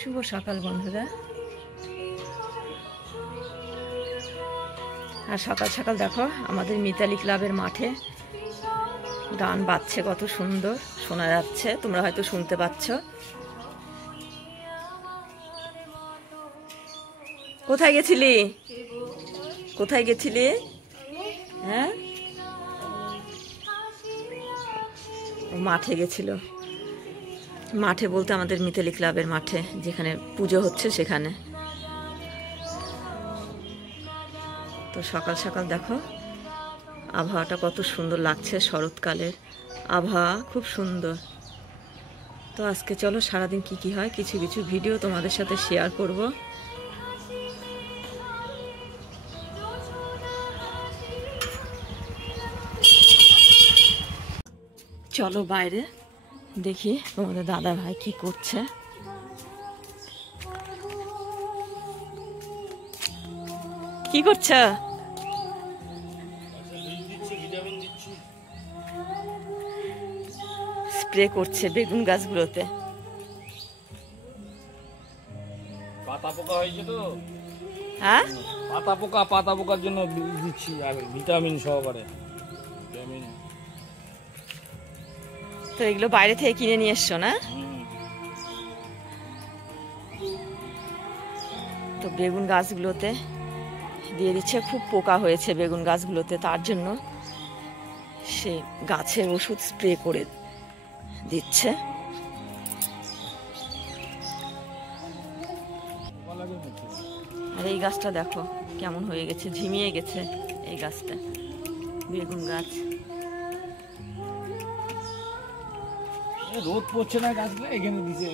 শুভ সকাল বন্ধুরা। আর সকাল সকাল দেখো আমাদের মিতালি ক্লাবের মাঠে গান বাজছে, কত সুন্দর শোনা যাচ্ছে, তোমরা হয়তো শুনতে পাচ্ছ। কোথায় গেছিলি? কোথায় গেছিলি? হ্যাঁ, মাঠে গেছিল। মাঠে বলতে আমাদের মিতালি ক্লাবের মাঠে, যেখানে পুজো হচ্ছে সেখানে। তো সকাল সকাল দেখো আবহাওয়াটা কত সুন্দর লাগছে, শরৎকালের আবহাওয়া খুব সুন্দর। তো আজকে চলো সারাদিন কি কি হয় কিছু কিছু ভিডিও তোমাদের সাথে শেয়ার করব। চলো বাইরে দেখি তোমাদের দাদা ভাই কি করছে। কি করছ? স্প্রে করছে বেগুন গাছগুলোতে। পাতা পোকা হয়েছে তো। হ্যাঁ, পাতা পোকার জন্য দিচ্ছি ভিটামিন সহকারে। তো এগুলো বাইরে থেকে কিনে নিয়ে এসছো না? তো বেগুন গাছগুলোতে দিয়ে দিচ্ছে, খুব পোকা হয়েছে বেগুন গাছগুলোতে, তার জন্য সে গাছের ওষুধ স্প্রে করে দিচ্ছে। আর এই গাছটা দেখো কেমন হয়ে গেছে, ঝিমিয়ে গেছে এই গাছটা, বেগুন গাছ। রোদ পড়ছে না গাছগুলো এখানে দিছে।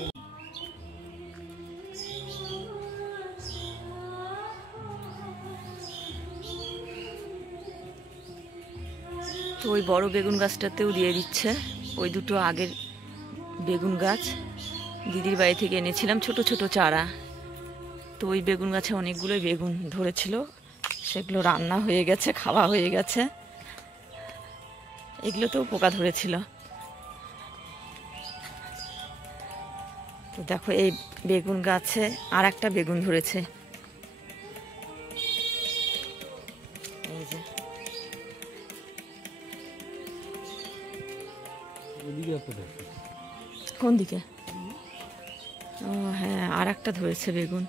তো ওই বড় বেগুন গাছটাতেও দিয়ে দিচ্ছে। ওই দুটো আগের বেগুন গাছ দিদির বাড়ি থেকে এনেছিলাম, ছোট ছোট চারা। তো ওই বেগুন গাছে অনেকগুলোই বেগুন ধরেছিল, সেগুলো রান্না হয়ে গেছে, খাওয়া হয়ে গেছে। এগুলোতেও পোকা ধরেছিল। তো দেখো এই বেগুন গাছে আর একটা বেগুন ধরেছে, এই যে। কোন দিকে? ও হ্যাঁ, আর একটা ধরেছে বেগুন।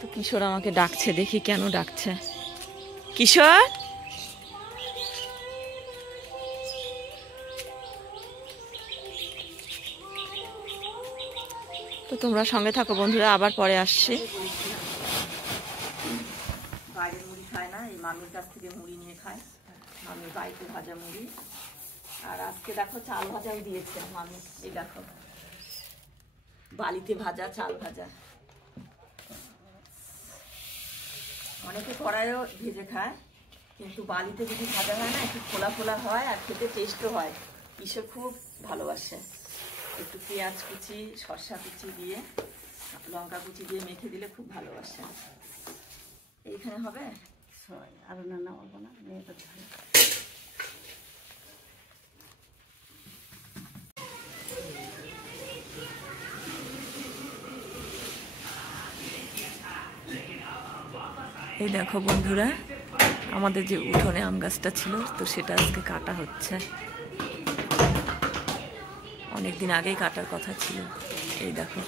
তো কিশোর আমাকে ডাকছে, দেখি কেন ডাকছে। কিশোর, তো তোমরা সঙ্গে থাকো বন্ধুরা, আবার পরে আসছি। বাইরের মুড়ি খায় না, এই মামির কাছ থেকে মুড়ি নিয়ে খায়। মামি বাড়িতে ভাজা মুড়ি। আর আজকে দেখো চাল ভাজাও দিয়েছে মামি, এই দেখো বালিতে ভাজা চাল ভাজা। অনেকে কড়াইও ভেজে খায়, কিন্তু বালিতে যদি ভাজা হয় না একটু ফোলা ফোলা হয়, আর খেতে টেস্টও হয়। কিশোর খুব ভালোবাসে। একটু পেঁয়াজ কুচি, শসা কুচি দিয়ে, লঙ্কা কুচি দিয়ে মেখে দিলে খুব ভালোবাসে। এইখানে হবে আরো রান্না করবো না, এই দেখো বন্ধুরা আমাদের যে উঠোনে আম গাছটা ছিল, তো সেটা আজকে কাটা হচ্ছে। অনেকদিন আগেই কাটার কথা ছিল। এই দেখো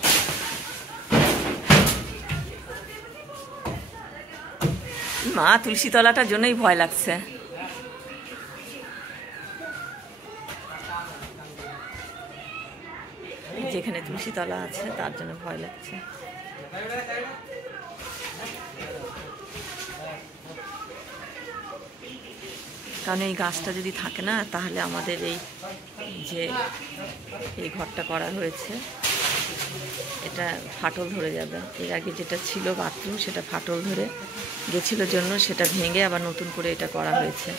মা, তুলসী তলাটার জন্যই ভয় লাগছে। যেখানে তুলসী তলা আছে তার জন্য ভয় লাগছে। কারণ এই গাছটা যদি থাকে না, তাহলে আমাদের এই ঘরটা করা হয়েছে, এটা ফাটল ধরে যাবে। এর আগে যেটা ছিল বাথরুম, সেটা ফাটল ধরে গেছিল জন্য সেটা ভেঙে আবার নতুন করে এটা করা হয়েছে।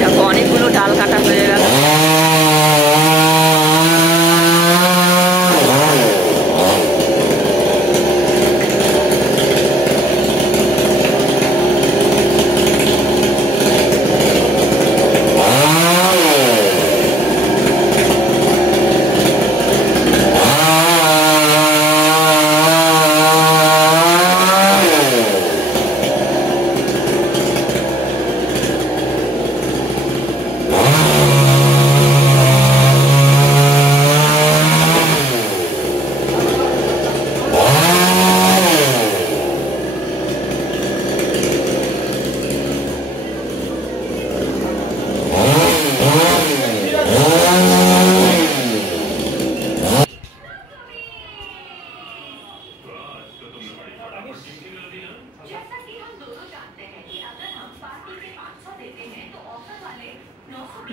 দেখো অনেকগুলো ডাল কাটা হয়ে গেল।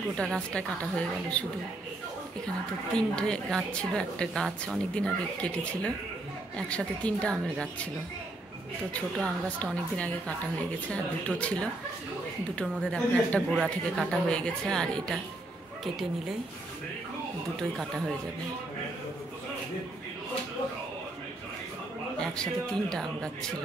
গোটা গাছটায় কাটা হয়ে গেল শুধু। এখানে তো 3টে গাছ ছিল, একটা গাছ অনেক দিন আগে কেটেছিল, একসাথে 3টা আমের গাছ ছিল। তো ছোট আম গাছটা অনেক দিন আগে কাটা হয়ে গেছে, আর 2টো ছিল, 2টোর মধ্যে দেখো একটা গোড়া থেকে কাটা হয়ে গেছে, আর এটা কেটে নিলেই 2টোই কাটা হয়ে যাবে। একসাথে 3টা আম গাছ ছিল।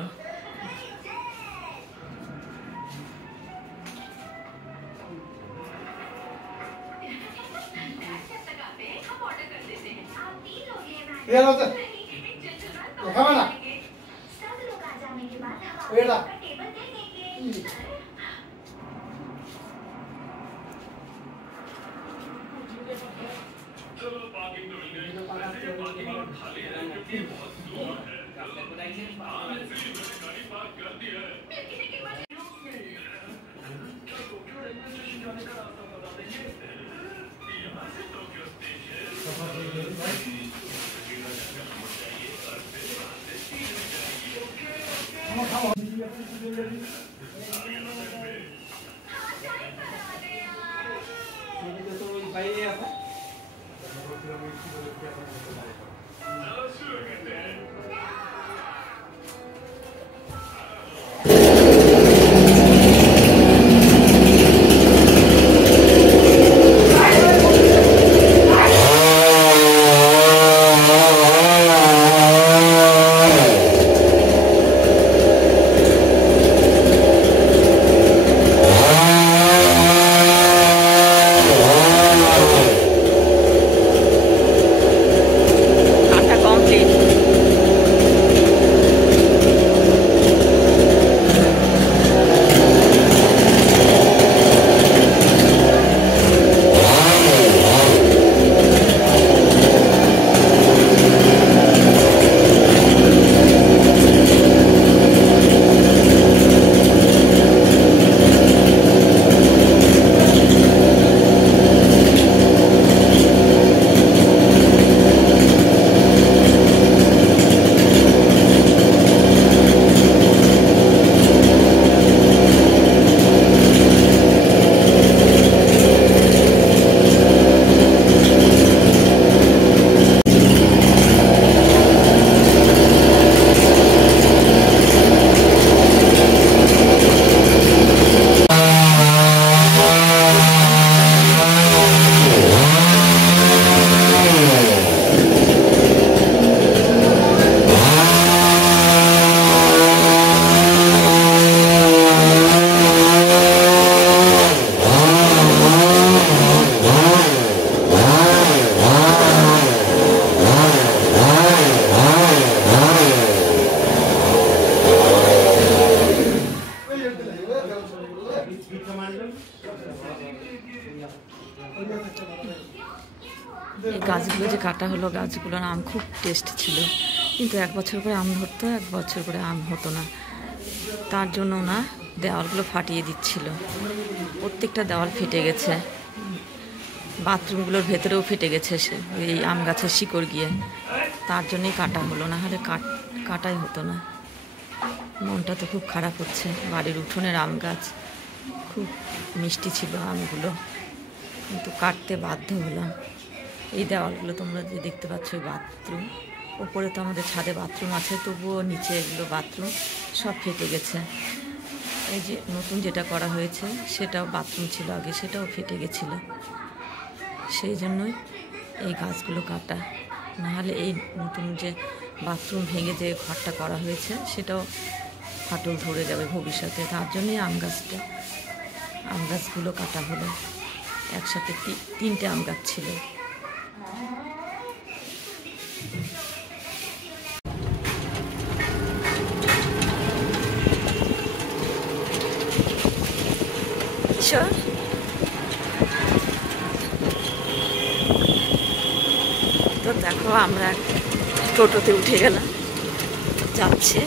এই গাছগুলো যে কাটা হলো, গাছগুলোর আম খুব টেস্ট ছিল, কিন্তু 1 বছর করে আম ধরতো, 1 বছর করে আম হতো না। তার জন্য না দেওয়ালগুলো ফাটিয়ে দিচ্ছিল, প্রত্যেকটা দেওয়াল ফেটে গেছে, বাথরুমগুলোর ভেতরেও ফেটে গেছে এই আম গাছের শিকড় গিয়ে। তার জন্যই কাটা হলো, না হলে কাটাই হতো না। মনটা তো খুব খারাপ হচ্ছে। বাড়ির উঠোনের আম গাছ, খুব মিষ্টি ছিল আমগুলো, কিন্তু কাটতে বাধ্য হলাম। এই দেওয়ালগুলো তোমরা যে দেখতে পাচ্ছ, ওই বাথরুম, ওপরে তো আমাদের ছাদে বাথরুম আছে, তবুও নিচে এগুলো বাথরুম সব ফেটে গেছে। এই যে নতুন যেটা করা হয়েছে সেটাও বাথরুম ছিল আগে, সেটাও ফেটে গেছিলো। সেই জন্যই এই গাছগুলো কাটা, নাহলে এই নতুন যে বাথরুম ভেঙে যে ঘরটা করা হয়েছে সেটাও ফাটল ধরে যাবে ভবিষ্যতে। তার জন্যই আম গাছগুলো কাটা হলো। একসাথে 3টে আম গাছ ছিল। তো দেখো, আমরা টোটোতে উঠে গেলাম, যাচ্ছি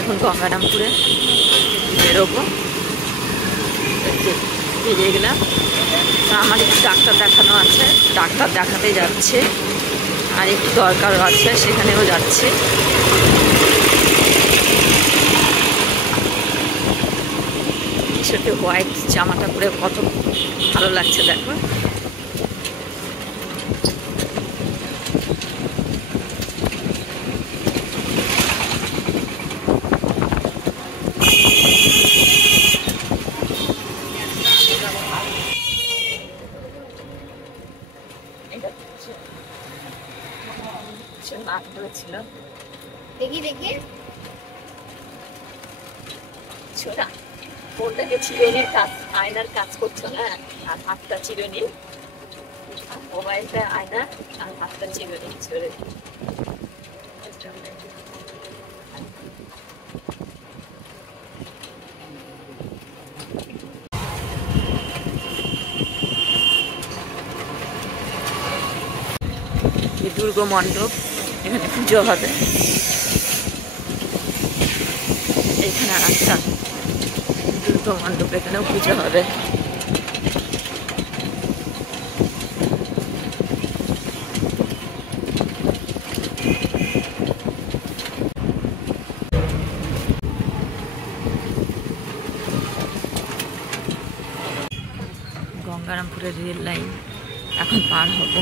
এখন গঙ্গারামপুরে, বেরোবো। বেরিয়ে গেলাম। তা আমার একটু ডাক্তার দেখানো আছে, ডাক্তার দেখাতে যাচ্ছে, আর একটু দরকারও আছে, সেখানেও যাচ্ছি। সেটা হোয়াইট জামাটা পরে কত ভালো লাগছে দেখো। দেখি দেখি ছোটা ফোনটাকে চিরুনির কাজ, আয়নার কাজ করছো না, আর হাতটা চিরুনি, মোবাইলটা আয়না আর হাতটা চিরুনি ছেড়ে দুর্গা মণ্ডপ, এখানে পুজো হবে। এখানে আর একটা দুর্গা মণ্ডপ, এখানেও পুজো হবে। গঙ্গারামপুরের রেল লাইন এখন পার হব।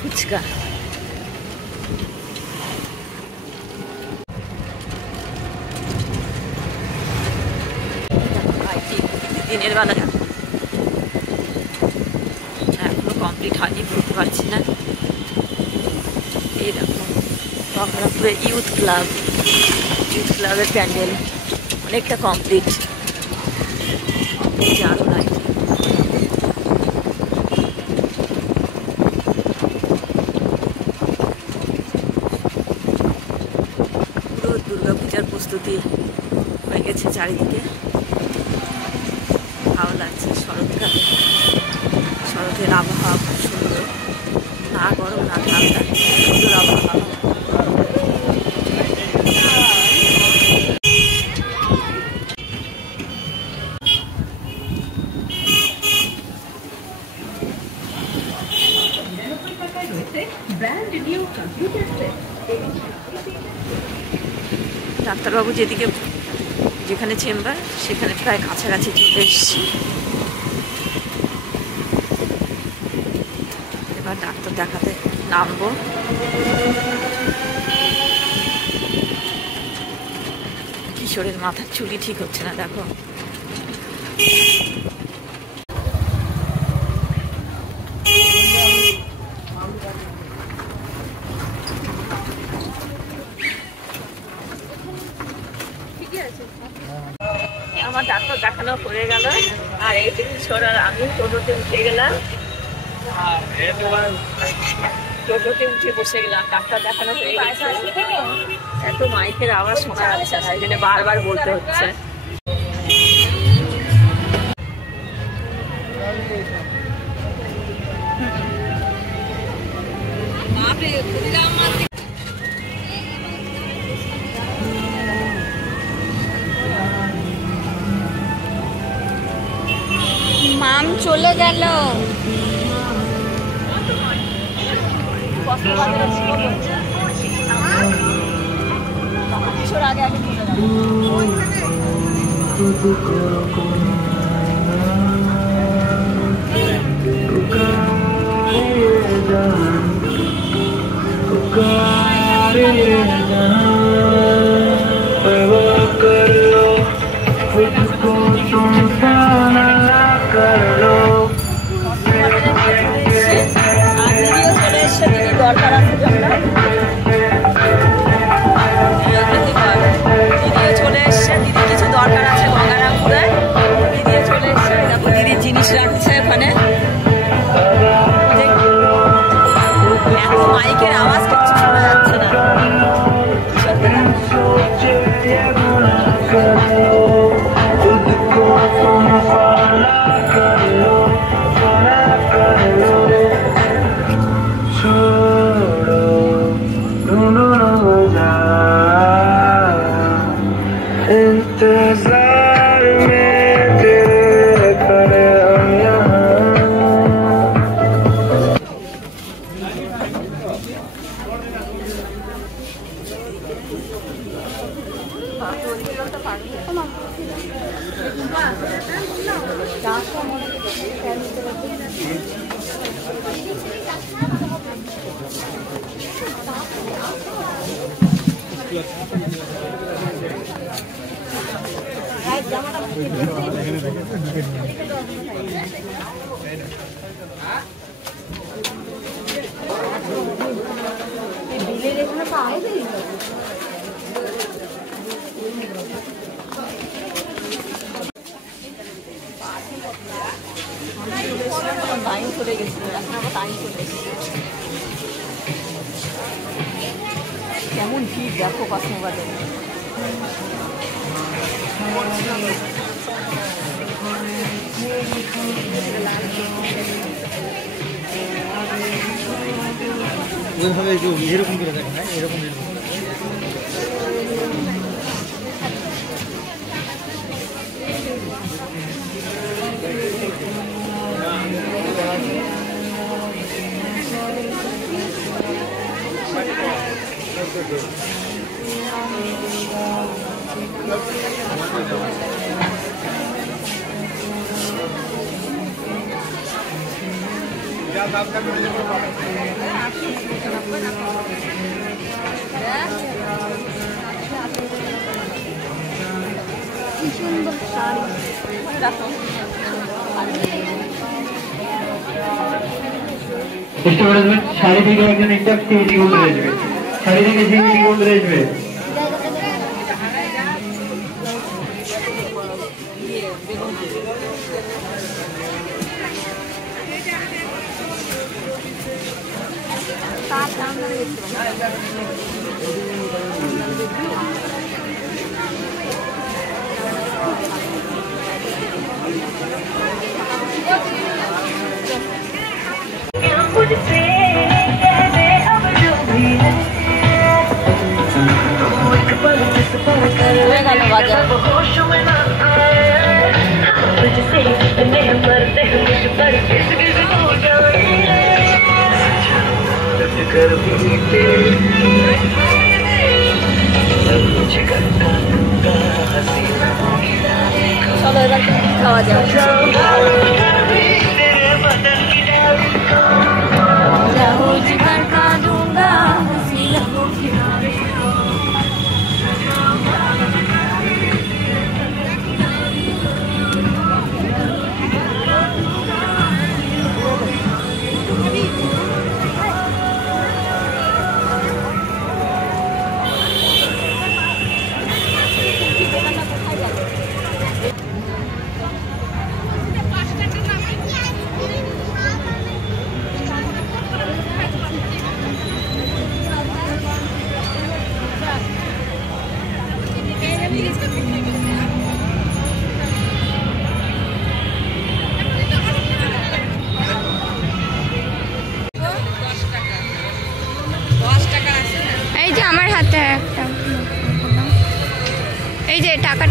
ফুচকা, দিনের বেলা এখনো কমপ্লিট হয়নি, বলতে পারছি না। এই দেখো গঙ্গারামপুরে ইউথ ক্লাবের প্যান্ডেল অনেকটা কমপ্লিট, আরো নাই। পুরো দুর্গাপূজার প্রস্তুতি হয়ে গেছে চারিদিকে। ভালো লাগছে শরৎকালে, শরতের আবহাওয়া খুব সুন্দর, না গরম না ঠান্ডা, সুন্দর আবহাওয়া। ডাক্তারবাবু যেখানে চেম্বার, সেখানে প্রায় কাছাকাছি চলে এসেছি। এবার ডাক্তার দেখাতে নামবো। কিশোরের মাথার চুলই ঠিক হচ্ছে না, দেখো। আমার ডাক্তার দেখানো হয়ে গেল, আর এইদিকে ছোড়ার আমি টোটোতে উঠে গেলাম, টোটোতে উঠে বসে গেলাম। ডাক্তার দেখানো হয়ে গেছে। এত মাইকের আওয়াজ শোনা যাচ্ছে, তাই জন্য বারবার বলতে হচ্ছে। মাম চলে গেল। আগে আগে চলে যাবো। দরকার আছে দিদিও চলে এসছে। দিদি কিছু দরকার আছে গঙ্গারামপুরে, দিদিও চলে এসছে। দেখো দিদির জিনিস রাখছে ওখানে। এত মাইকের আওয়াজ কিছু শোনা যাচ্ছে না। কেমন ভিড় দেখো কসমোবাজারে। এরকম করে দেখেন, এরকম চেষ্টা করে দেবেন শাড়ি থেকে একজন ইন্ডাক্ট মিটিং বন্ধ হয়ে যাবে, শাড়ি থেকে যে মিটিং বন্ধ হয়ে যাবে। চলো এবার খাওয়া যাবে।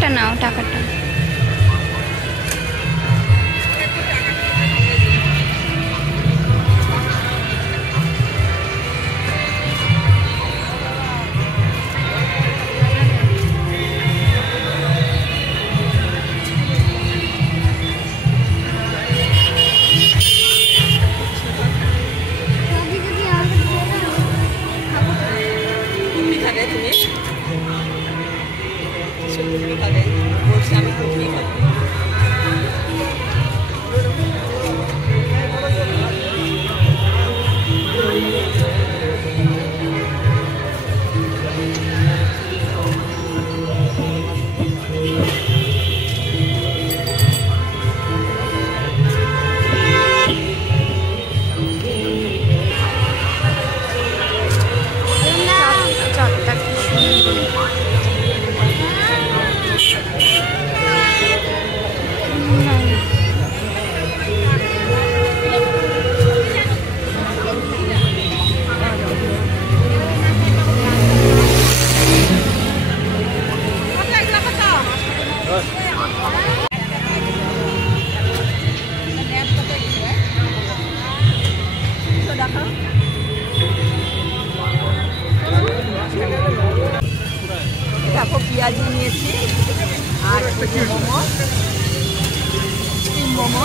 টাকাটা নাও, টাকাটা। কুলপি খাবে তুমি? কুলপি খাবে বলছি, আমি কুলপি খাবো। চটটা কি সুন্দর। দেখো পেঁয়াজি নিয়েছি আর মোমো, স্টিম মোমো।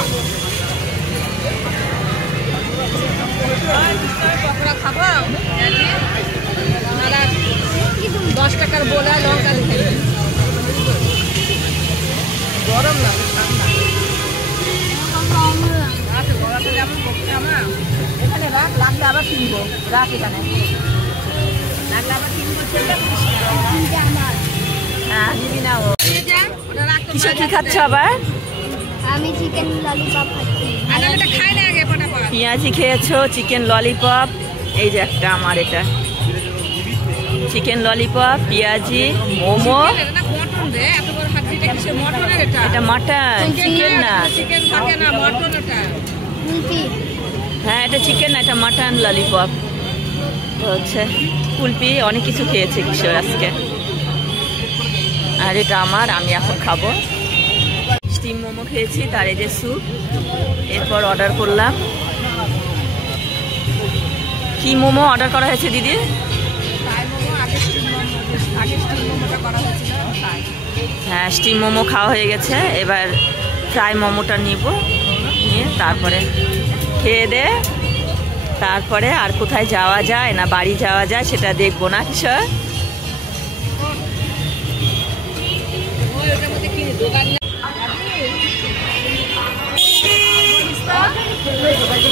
পকোড়া খাবো 10 টাকার বোলা লঙ্কা লিখে গরম না এখানে রাখ, লাগলে আবার কিনবো। রাখ এখানে, লাগলে আবার কিনবো। হ্যাঁ নিবি না ও। কিসে কি খাচ্ছ আবার? আমি চিকেন ললিপপ খাচ্ছি। পেঁয়াজি খেয়েছো, চিকেন ললিপপ। এই যে একটা আমার, এটা চিকেন ললিপপ, পেঁয়াজি, মোমো। এটা মাটন, চিকেন না। কুলফি। হ্যাঁ এটা চিকেন না, এটা মাটন ললিপপ। তো হচ্ছে কুলপি, অনেক কিছু খেয়েছে কিশোর আজকে। আর এটা আমার, আমি এখন খাবো। স্টিম মোমো খেয়েছি, তার এই যে স্যুপ। এরপর অর্ডার করলাম। কি মোমো অর্ডার করা হয়েছে দিদি? হ্যাঁ স্টিম মোমো খাওয়া হয়ে গেছে, এবার ফ্রাই মোমোটা নিব, নিয়ে তারপরে খেয়ে দে, তারপরে আর কোথায় যাওয়া যায় না বাড়ি যাওয়া যায় সেটা দেখবো না কিশোর।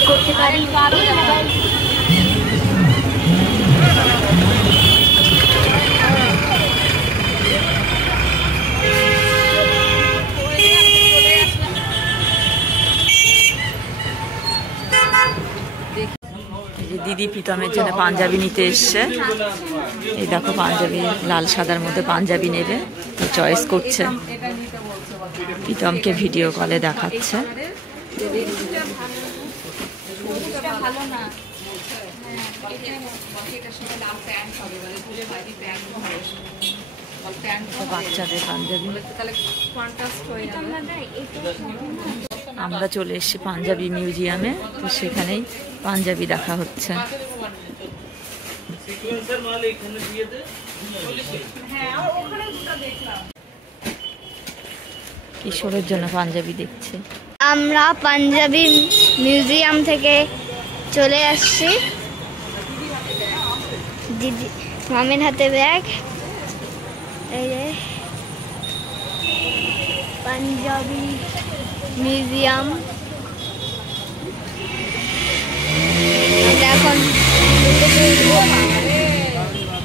করতে পারি। দিদি প্রীতমের জন্য পাঞ্জাবি নিতে এসছে। এই দেখো পাঞ্জাবি, লাল সাদার মধ্যে পাঞ্জাবি নেবে, চয়েস করছে। প্রীতমকে ভিডিও কলে দেখাচ্ছে। বাচ্চাদের পাঞ্জাবি। আমরা চলে এসেছি পাঞ্জাবি মিউজিয়ামে, তো সেখানেই পাঞ্জাবি দেখা হচ্ছে। কিশোরের জন্য পাঞ্জাবি দেখছে। আমরা পাঞ্জাবি মিউজিয়াম থেকে চলে আসছি। দিদি মামির হাতে ব্যাগ। এই যে পাঞ্জাবি মিউজিয়াম।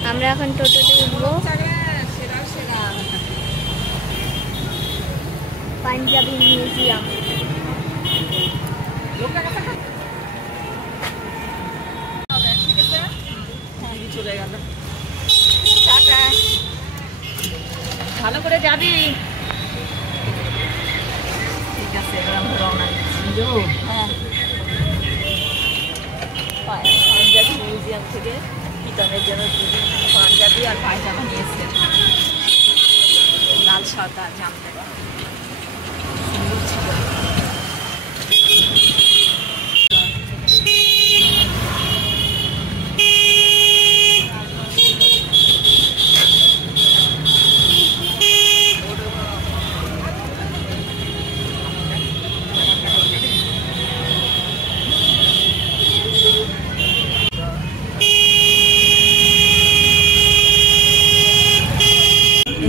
আমরা এখন টোটোতে উঠবো। পাঞ্জাবি মিউজিয়াম। চলে গেল। ভালো করে যাবি। ঠিক আছে, এবার আমরা রওনা দিচ্ছি। হ্যাঁ পাঞ্জাবি মিউজিয়াম থেকে প্রীতমের জন্য দিদি পাঞ্জাবি আর পায়জামা নিয়েছে। লাল সাদা জামদানি সুন্দর ছিল।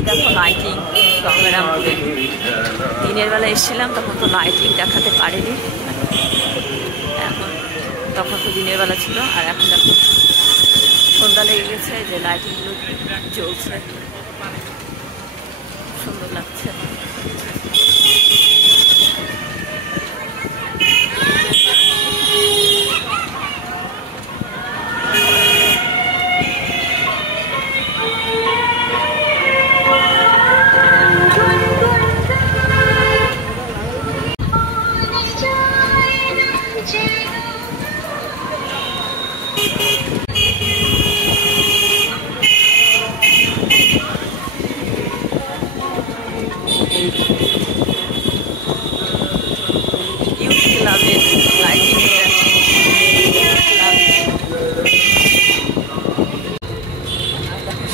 দেখো লাইটিং গঙ্গারামপুরে দিনের বেলা এসেছিলাম তখন তো লাইটিং দেখাতে পারিনি, তখন তো দিনের বেলা ছিল। আর এখন দেখো সন্ধ্যা লেগে গেছে, যে লাইটিংগুলো জ্বলছে, সুন্দর লাগছে।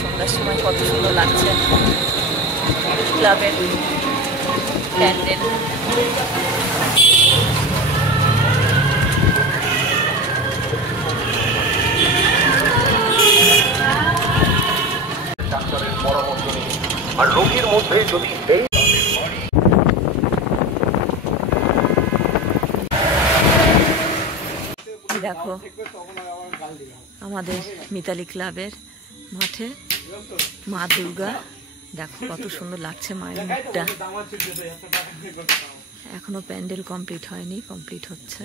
সন্ধ্যার সময় কত সুন্দর লাগছে ক্লাবের প্যান্ডেল। ডাক্তারের পরামর্শ নিন। আর রোগীর মধ্যে যদি এই দেখো আমাদের মিতালি ক্লাবের মাঠে মা দুর্গা, দেখো কত সুন্দর লাগছে মায়ের মুখটা। এখনো প্যান্ডেল কমপ্লিট হয়নি, কমপ্লিট হচ্ছে।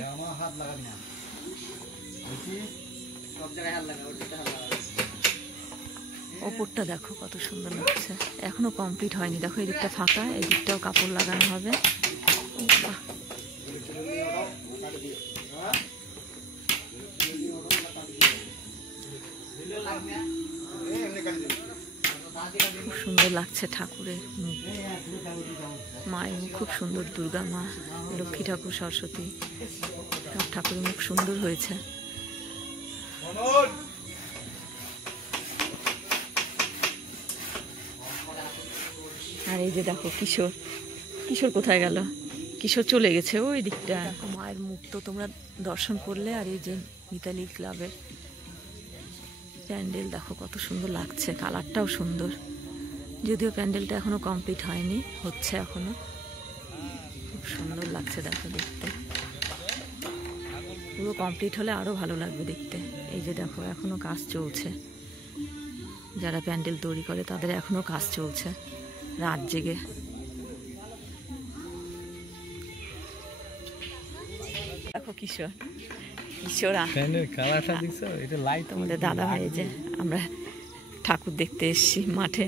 ওপরটা দেখো কত সুন্দর লাগছে, এখনো কমপ্লিট হয়নি। দেখো এদিকটা ফাঁকা, এদিকটাও কাপড় লাগানো হবে। বাহ, খুব সুন্দর লাগছে ঠাকুরের মুখ, মায়ের মুখ খুব সুন্দর। দুর্গা মা, লক্ষ্মী ঠাকুর, সরস্বতী, সব ঠাকুরের মুখ সুন্দর হয়েছে। আর এই যে দেখো কিশোর, কিশোর কোথায় গেল? কিশোর চলে গেছে ওই দিকটা। মায়ের মুখ তো তোমরা দর্শন করলে। আর এই যে মিতালি ক্লাবের প্যান্ডেল দেখো কত সুন্দর লাগছে, কালারটাও সুন্দর। যদিও প্যান্ডেলটা এখনো কমপ্লিট হয়নি, হচ্ছে এখনো। খুব সুন্দর লাগছে দেখো দেখতে, পুরো কমপ্লিট হলে আরো ভালো লাগবে দেখতে। এই যে দেখো এখনো কাজ চলছে, যারা প্যান্ডেল তৈরি করে তাদের এখনো কাজ চলছে রাত জেগে। দেখো কিশোর, কিশোর কালারটা দেখছো, এটা লাইট। তোমাদের দাদা ভাই, যে আমরা ঠাকুর দেখতে এসেছি মাঠে।